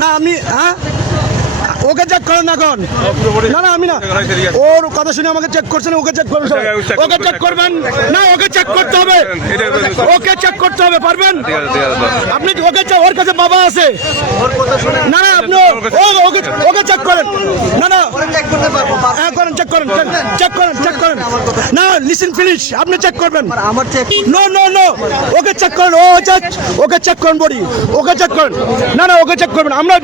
না আমি হ্যাঁ ওকে চেক করেন এখন। না না আমি না, ওর কথা শুনে আমাকে চেক করছেন, ওকে চেক করবেন, ওকে চেক করবেন না, ওকে চেক করতে হবে, ওকে চেক করতে হবে, পারবেন আপনি? ওকে ওর কাছে বাবা আছে। না না আপনি ওকে ওকে চেক করেন। না না হ্যাঁ করেন, চেক করেন, চেক করেন, চেক করেন। না লিসেন ফিনিশ, আপনি চেক করবেন। আমার check no no no, okay check করেন, ওকে চেক করেন বডি, ওকে চেক করেন। না না ওকে চেক করবেন। আমরা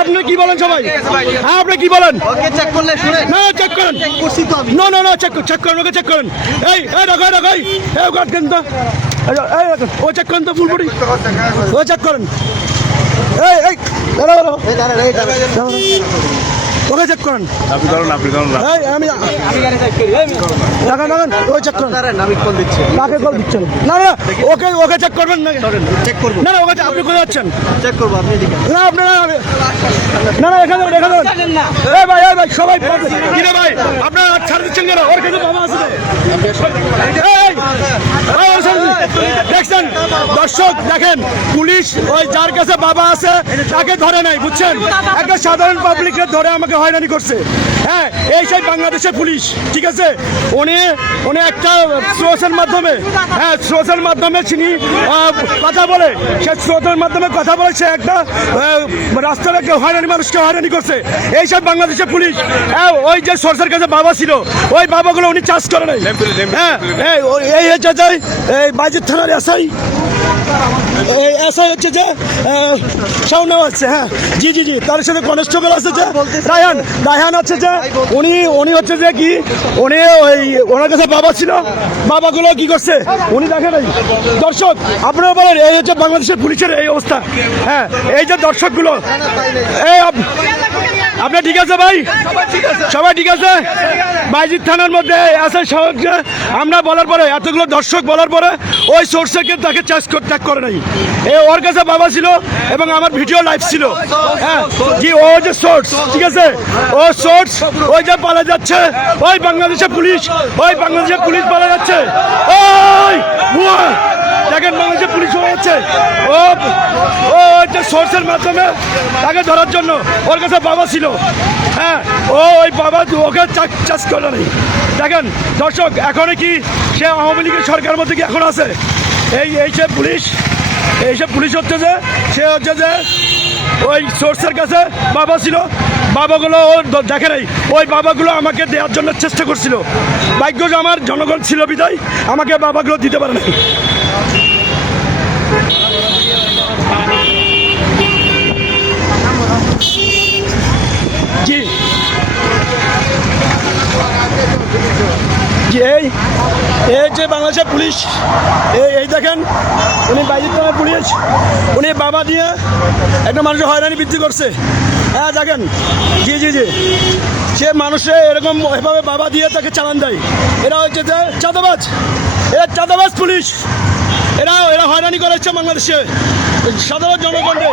আপনি কি বলেন সবাই? হ্যাঁ আপনি কি বলেন? ওকে চেক করলে শুনে না চেক করেন, চেক করছি তো আমি। নো নো নো চেক করেন, ওকে চেক করেন। এই রাখাই রাখাই এই গার্ড কেন তো, ও চেক করেন তো ফুল বডি, ও চেক করেন। এই দাঁড়াও ওকে চেক করেন। আপনি করুন, আপনি করুন না। এই আমি রাখান ও চেক করেন। আমি কল দিচ্ছি, কাকে কল দিচ্ছেন? না না ওকে ওকে চেক করবেন না, চেক করবো, না না ওকে আপনি কোথায় যাচ্ছেন? চেক করবো আপনি এদিকে। না আপনারা না না এখানে এই ভাই সবাই কি রে ভাই আপনারা ছাড় দিচ্ছেন কেন? ওর কাছে বাবা আছে। দেখছেন দর্শক, দেখেন পুলিশ ওই যার কাছে বাবা আছে তাকে ধরে নাই, বুঝছেন? একটা সাধারণ পাবলিককে ধরে আমাকে হয়রানি করছে। হ্যাঁ এই সেই বাংলাদেশের পুলিশ, ঠিক আছে? উনি একটা সোর্সের মাধ্যমে, হ্যাঁ সোর্সের মাধ্যমে চিনি কথা বলে, সে সোর্সের মাধ্যমে কথা বলে সে একটা রাস্তার হয়রানি মানুষকে হয়রানি করছে। এইসব বাংলাদেশের পুলিশ। হ্যাঁ ওই যে সোর্সের কাছে বাবা ছিল, ওই বাবাগুলো উনি চার্জ করে নাই। হ্যাঁ এই হচ্ছে যে এই বাইজিৎ থানার এসআই, এসআই হচ্ছে যে শাওনা আছে। হ্যাঁ জি জি জি, তার সাথে কনস্টেবল আছে যে রায়হান আছে যে, উনি হচ্ছে যে কি, উনি ওই ওনার কাছে বাবা ছিল, বাবাগুলো কি করছে উনি দেখে নাই। দর্শক আপনারা বলেন এই হচ্ছে বাংলাদেশের পুলিশের এই অবস্থা। হ্যাঁ এই যে দর্শকগুলো, এই আপনি ঠিক আছে ভাই? সবাই ঠিক আছে? বাইজিৎ থানার মধ্যে আছে আমরা বলার পরে, এতগুলো দর্শক বলার পরে ওই সোর্সকে তাকে ট্যাগ করে নাই। ওর কাছে বাবা ছিল এবং আমার ভিডিও লাইভ ছিল। হ্যাঁ জি, ও যে সোর্স, ঠিক আছে? ও সোর্স ওই যে পালা যাচ্ছে, ওই বাংলাদেশের পুলিশ, ওই বাংলাদেশের পুলিশ পালা যাচ্ছে। ওই দেখেন বাংলাদেশের পুলিশ হয়ে যাচ্ছে, ও যে সোর্সের মাধ্যমে তাকে ধরার জন্য ওর কাছে বাবা ছিল। হ্যাঁ ওই বাবা ওকে চাষ করে নেই। দেখেন দর্শক, এখন কি সে আওয়ামী লীগের সরকারের মধ্যে কি এখন আছে? এইসব পুলিশ হচ্ছে যে, সে হচ্ছে যে ওই সোর্সের কাছে বাবা ছিল, বাবাগুলো ও দেখে নেই। ওই বাবাগুলো আমাকে দেওয়ার জন্য চেষ্টা করছিল, ভাগ্য যে আমার জনগণ ছিল বিদায় আমাকে বাবাগুলো দিতে পারে নাই। জি জি, এই যে বাংলাদেশের পুলিশ, এই দেখেন উনি বাইজিৎ থানার পুলিশ, উনি বাবা দিয়ে একটা মানুষের হয়রানি বৃদ্ধি করছে। হ্যাঁ দেখেন, জি জি জি, সে মানুষে এরকম এভাবে বাবা দিয়ে তাকে চালান দেয়। এরা হচ্ছে যে চাঁদাবাজ, এরা চাঁদাবাজ পুলিশ, এরা হয়রানি করেছে বাংলাদেশে সাধারণ জনগণকে।